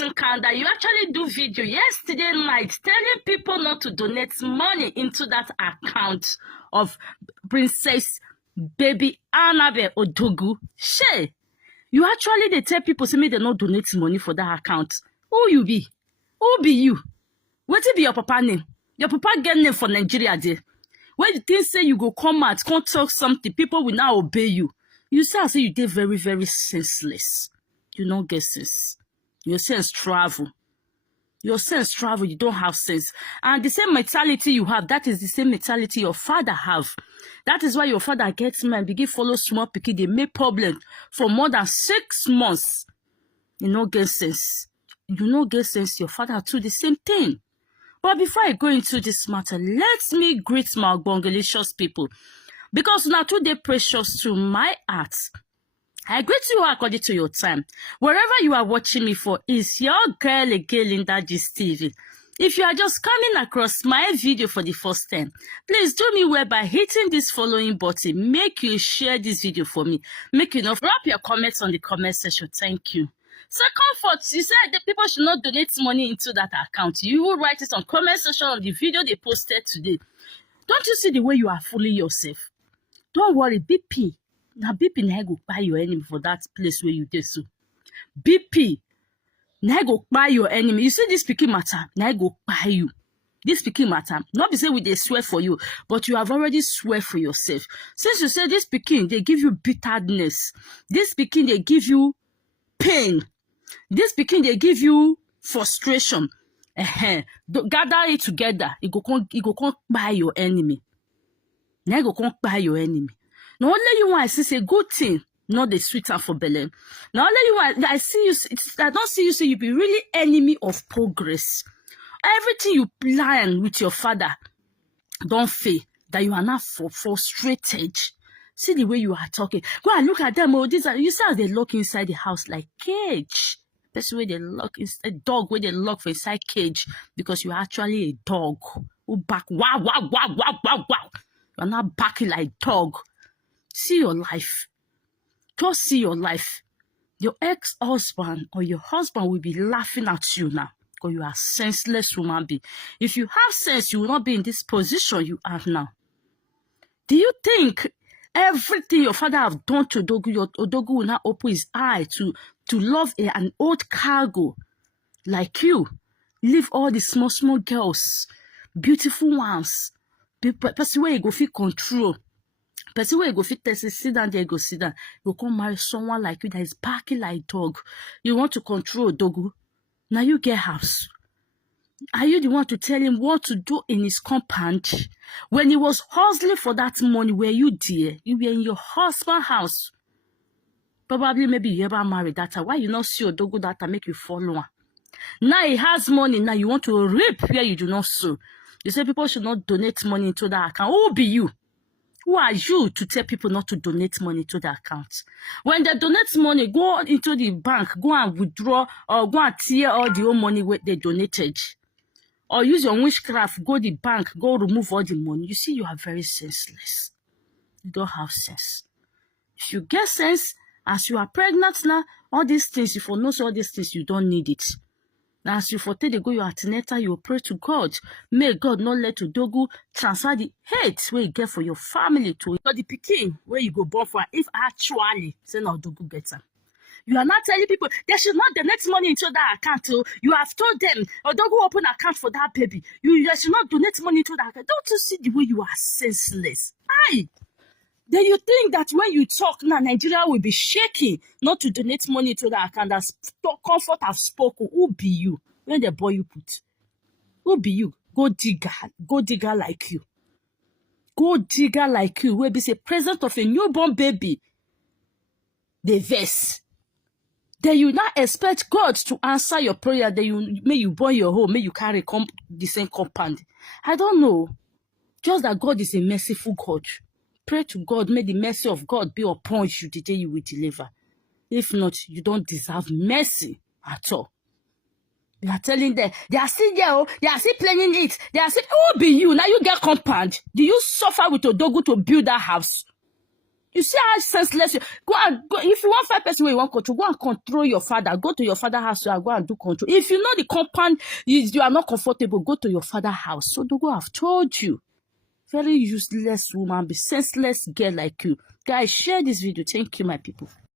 Nkanda, you actually do video yesterday night telling people not to donate money into that account of Princess Baby Mable Odogwu. Shay, you actually they tell people say me they not donate money for that account. Who you be? Who be you? What be your papa name? Your papa get name for Nigeria there. When you think say you go come out, can't talk something, people will now obey you. You say you did very, very senseless. You don't get sense. Your sense travel. Your sense travel, you don't have sense. And the same mentality you have, that is the same mentality your father have. That is why your father gets man, begin follow small pikin, they make problem for more than 6 months. You don't get sense. You don't get sense, your father too, the same thing. But before I go into this matter, let me greet my Bongalicious people. Because now today precious to my heart. I greet you according to your time. Wherever you are watching me for is your girl again, Linda Gist TV. If you are just coming across my video for the first time, please do me well by hitting this following button. Make you share this video for me. Make you drop your comments on the comment section. Thank you. Second thought, you said the people should not donate money into that account. You will write it on comment section of the video they posted today. Don't you see the way you are fooling yourself? Don't worry, BP. Now BP na go buy your enemy for that place where you did so. BP na go buy your enemy. You see this speaking matter, na go buy you. This speaking matter, not be say we they swear for you, but you have already swear for yourself. Since you say this speaking, they give you bitterness. This speaking, they give you pain. This speaking, they give you frustration. Gather it together. It go come buy your enemy. Na go come buy your enemy. Now only you want to say good thing, not the sweeter for belly. Now only you want I see you. I don't see you say you be really enemy of progress. Everything you plan with your father don't fail. That you are not frustrated. See the way you are talking. Go and look at them. Oh, these are you see how they lock inside the house like cage. That's the way they lock inside dog where they lock for inside cage because you are actually a dog who back wow. You are not barking like dog. See your life. Just see your life. Your ex-husband or your husband will be laughing at you now because you are a senseless human being. If you have sense, you will not be in this position you have now. Do you think everything your father have done to Odogwu, your Odogwu will not open his eye to love an old cargo like you? Leave all the small girls, beautiful ones. Person where you go feel control. Person where you go fit test sit down there, go sit down. You come marry someone like you that is barking like dog. You want to control Odogwu. Now you get house. Are you the one to tell him what to do in his compound? When he was hustling for that money, were you there? You were in your husband's house. Probably maybe you ever married that time. Why you not see Odogwu that time make you follow her? Now he has money. Now you want to reap where you do not sow. You say people should not donate money into that account. Who be you? Who are you to tell people not to donate money to the account? When they donate money, go into the bank, go and withdraw or go and tear all the old money they donated. Or use your witchcraft, go to the bank, go remove all the money. You see, you are very senseless. You don't have sense. If you get sense, as you are pregnant now, all these things, if you know all these things, you don't need it. Now, as you forte they go your antenatal, you pray to God. May God not let Odogwu transfer the hate where you get for your family to the pikin where you go born for. If actually say no Odogwu better. You are not telling people they should not donate money into that account. So you have told them Odogwu open account for that baby. They should not donate money into that account. Don't you see the way you are senseless? Aye. Then you think that when you talk now, Nigeria will be shaking not to donate money to the account. That's comfort have spoken. Who be you? When the boy you put? Who be you? Go digger like you. Go digger like you. Will be say present of a newborn baby. The verse. Then you not expect God to answer your prayer. Then may you born your home, may you carry the same compound. I don't know. Just that God is a merciful God. Pray to God, may the mercy of God be upon you the day you will deliver. If not, you don't deserve mercy at all. You are telling them, they are still there, they are still playing it. They are still, who be you? Now you get compound. Do you suffer with Odogwu to build that house? You see how senseless you go. If you want 5 person where you want control, go and control your father. Go to your father's house and go and do control. If you know the compound you are not comfortable, go to your father's house. So Odogwu have told you. Very useless woman, be senseless girl like you. Guys, share this video. Thank you, my people.